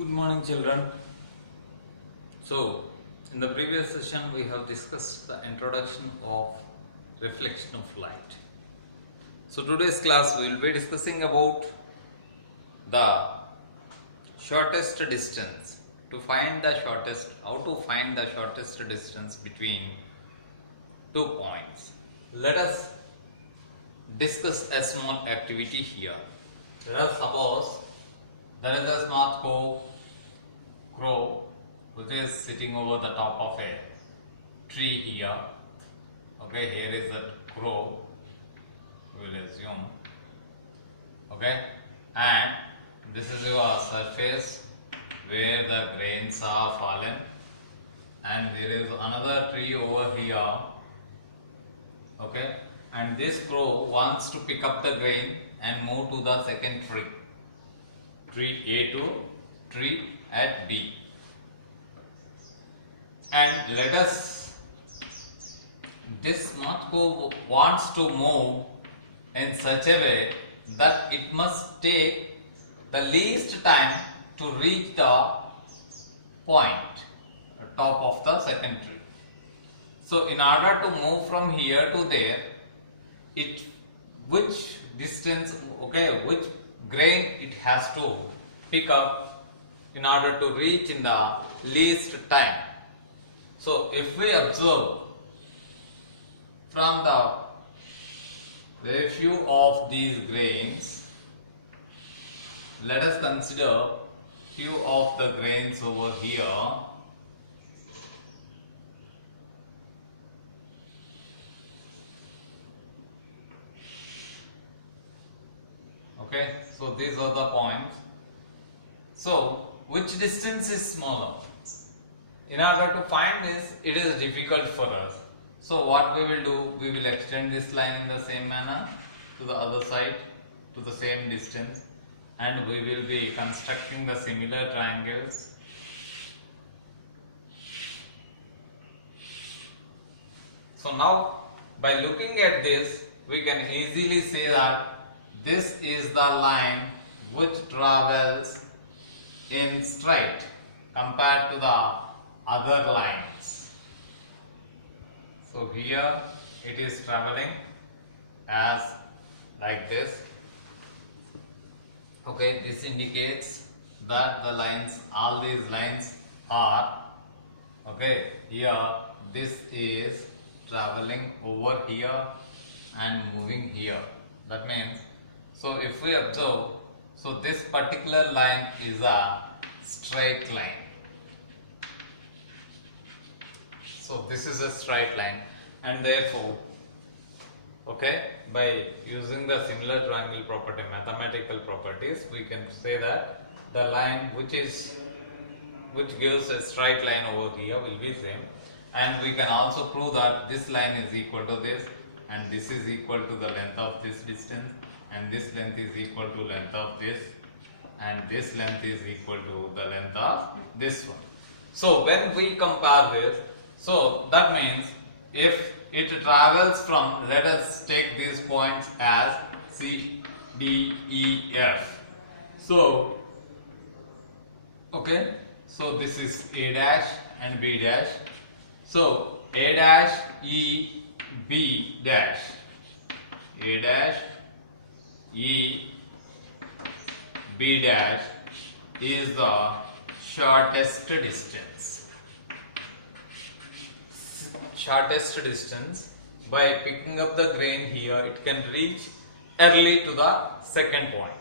Good morning, children. So, in the previous session, we have discussed the introduction of reflection of light. So, today's class we will be discussing about the shortest distance. How to find the shortest distance between 2 points. Let us discuss a small activity here. Let us suppose there is a small crow which is sitting over the top of a tree here. Okay, here is a crow, we will assume. Okay, and this is your surface where the grains are fallen, and there is another tree over here. Okay, and this crow wants to pick up the grain and move to the second tree A to tree at B. And let us, this crow wants to move in such a way that it must take the least time to reach the point, top of the second tree. So in order to move from here to there, which grain it has to pick up in order to reach in the least time. So if we observe from the very few of these grains, let us consider few of the grains over here. Okay, so these are the points. So which distance is smaller? In order to find this, it is difficult for us. So what we will do, we will extend this line in the same manner to the other side to the same distance, and we will be constructing the similar triangles. So now by looking at this, we can easily say that this is the line which travels in straight compared to the other lines. So here it is traveling as like this. Okay, this indicates that the lines, all these lines are, okay, here this is traveling over here and moving here. That means, so if we observe, so this particular line is a straight line. So this is a straight line, and therefore, okay, by using the similar triangle property, mathematical properties, we can say that the line which gives a straight line over here will be same, and we can also prove that this line is equal to this, and this is equal to the length of this distance, and this length is equal to length of this, and this length is equal to the length of this one. So when we compare this, so that means if it travels from, let us take these points as C, D, E, F. So, okay, so this is A dash and B dash. So A dash, E, B dash. A dash, E, B dash is the shortest distance. Shortest distance, by picking up the grain here, it can reach early to the second point.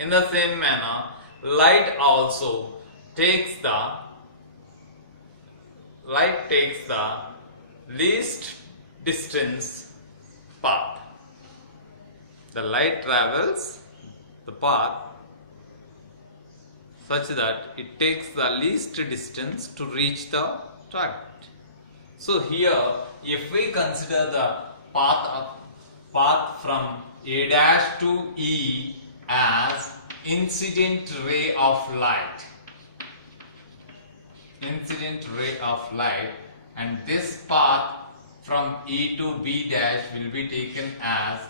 In the same manner, light also takes the least distance path. The light travels the path such that it takes the least distance to reach the target. So here, if we consider the path from A dash to E as incident ray of light, and this path from E to B dash will be taken as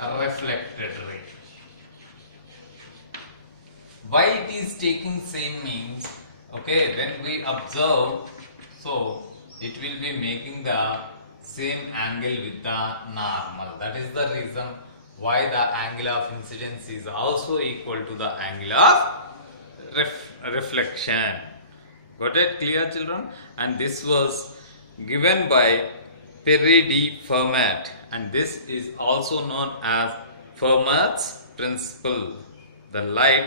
a reflected ray. Why it is taking same means, okay, when we observe, so it will be making the same angle with the normal. That is the reason why the angle of incidence is also equal to the angle of reflection. Got it clear, children? And this was given by Perry de Fermat, and this is also known as Fermat's principle. The light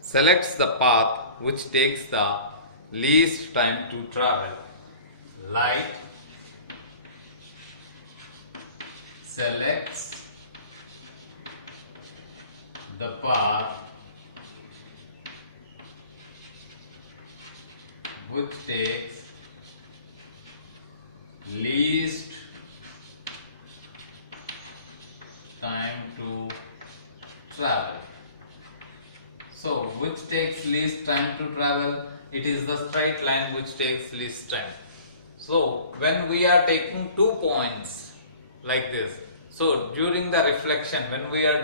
selects the path which takes the least time to travel. Light selects the path which takes least time to travel. So, which takes least time to travel? It is the straight line which takes least time. So, when we are taking 2 points like this, so during the reflection, when we are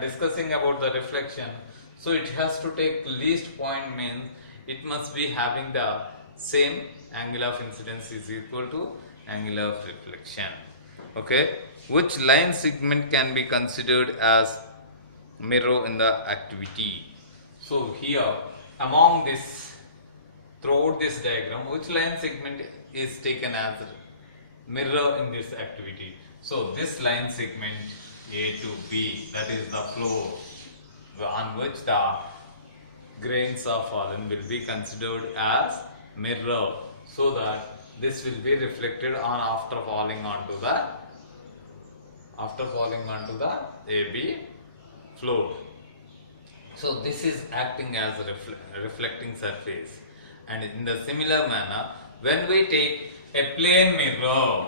discussing about the reflection, so it has to take least point, means it must be having the same angle of incidence is equal to angle of reflection. Okay, which line segment can be considered as mirror in the activity? So here, among this, throughout this diagram, which line segment is taken as mirror in this activity? So this line segment A to B, that is the floor on which the grains are fallen, will be considered as mirror, so that this will be reflected on after falling onto the AB floor. So this is acting as a reflecting surface. And in the similar manner, when we take a plane mirror,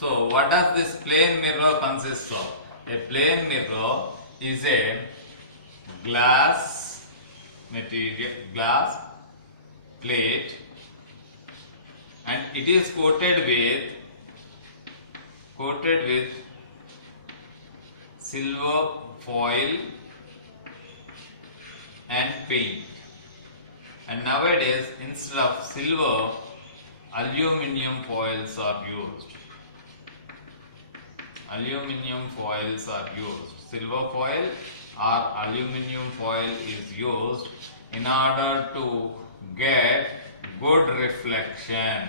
so what does this plane mirror consist of? A plane mirror is a glass plate, and it is coated with silver foil and paint. And nowadays, instead of silver, aluminium foils are used. Silver foil or aluminium foil is used in order to get good reflection.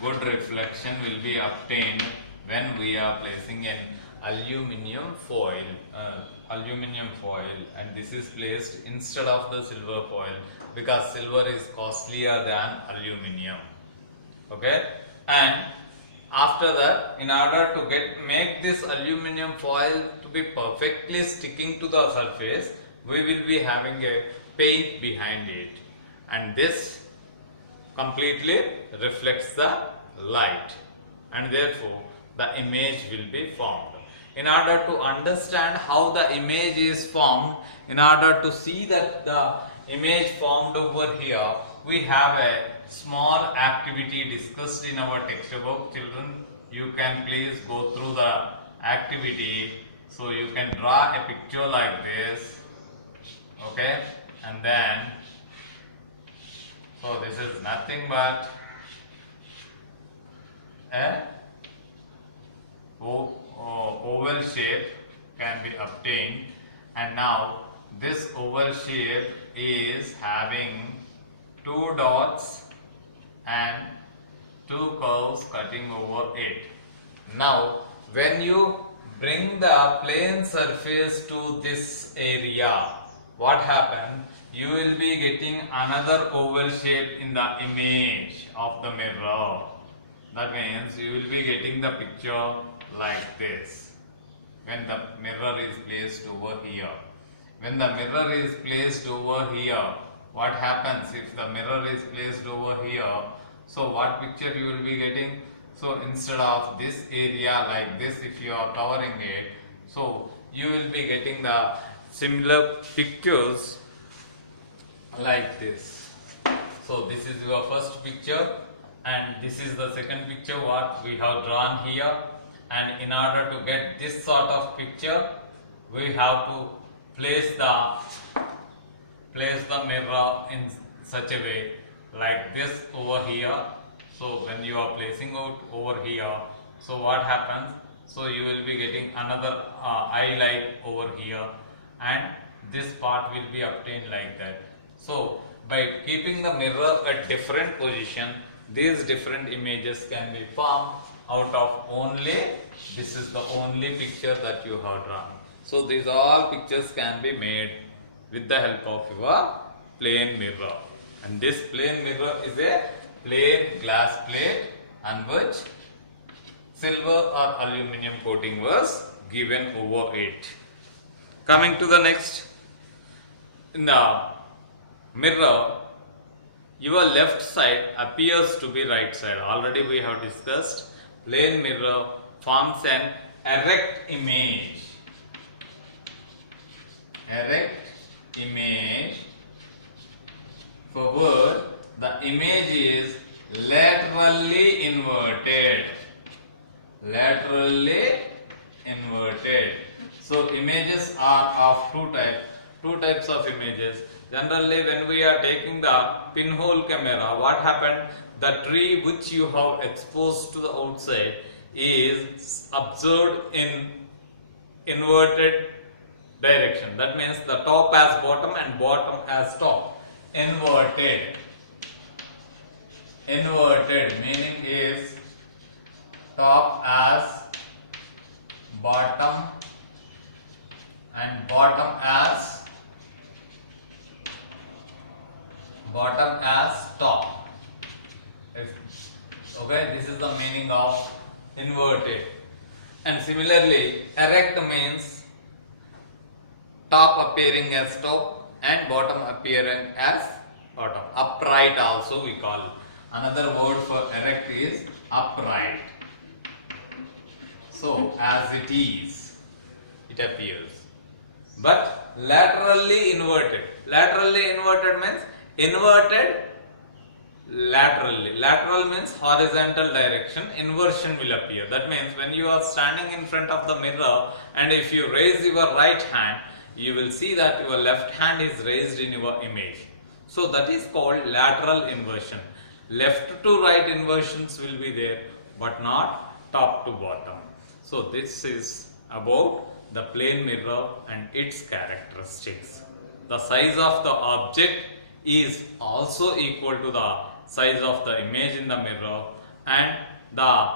Good reflection will be obtained when we are placing an aluminium foil, and this is placed instead of the silver foil, because silver is costlier than aluminium. Okay, and after that, in order to make this aluminium foil to be perfectly sticking to the surface, we will be having a paint behind it, and this completely reflects the light, and therefore the image will be formed. In order to understand how the image is formed, in order to see that the image formed over here, we have a small activity discussed in our textbook. Children, you can please go through the activity. So you can draw a picture like this, okay, and then, so this is nothing but a oval shape can be obtained, and now this oval shape is having 2 dots and 2 curves cutting over it. Now when you bring the plane surface to this area, what happens? You will be getting another oval shape in the image of the mirror. That means you will be getting the picture like this when the mirror is placed over here. When the mirror is placed over here, what happens if the mirror is placed over here? So what picture you will be getting? So instead of this area like this, if you are covering it, so you will be getting the similar pictures like this. So this is your first picture, and this is the second picture what we have drawn here. and in order to get this sort of picture, we have to place the mirror in such a way like this over here. So when you are placing it over here, so what happens? So you will be getting another eye light over here, and this part will be obtained like that. So by keeping the mirror at different position, these different images can be formed out of only, this is the only picture that you have drawn. So these all pictures can be made with the help of your plane mirror, and this plane mirror is a plain glass plate on which silver or aluminum coating was given over it. Coming to the next, in the mirror, your left side appears to be right side. Already we have discussed plane mirror forms an erect image. Erect image. Forward, the image is laterally inverted. Laterally inverted. So images are of two types of images. Generally, when we are taking the pinhole camera, what happened? The tree which you have exposed to the outside is observed in inverted direction. That means the top as bottom and bottom as top. Inverted. Inverted meaning is top as bottom and bottom as top. Okay, this is the meaning of inverted. And similarly, erect means top appearing as top and bottom appearing as bottom. Upright also we call it. Another word for erect is upright. So as it is, it appears. But laterally inverted. Laterally inverted means inverted laterally. Lateral means horizontal direction. Inversion will appear. That means when you are standing in front of the mirror and if you raise your right hand, you will see that your left hand is raised in your image. So that is called lateral inversion. Left to right inversions will be there, but not top to bottom. So this is about the plane mirror and its characteristics. The size of the object is also equal to the size of the image in the mirror, and the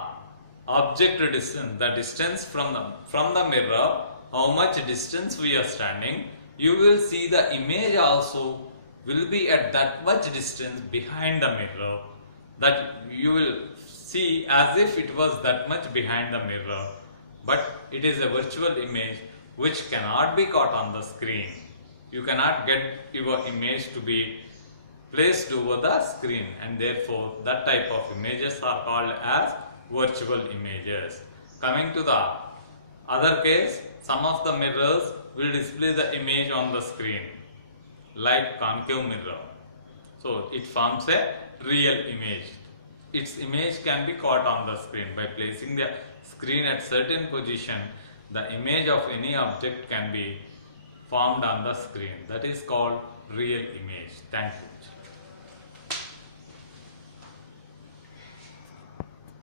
object distance, the distance from the mirror, how much distance we are standing, you will see the image also will be at that much distance behind the mirror, that you will see as if it was that much behind the mirror, but it is a virtual image which cannot be caught on the screen. You cannot get your image to be placed over the screen, and therefore that type of images are called as virtual images. Coming to the other case, some of the mirrors will display the image on the screen like concave mirror. So it forms a real image. Its image can be caught on the screen. By placing the screen at certain position, the image of any object can be formed on the screen. That is called real image. Thank you.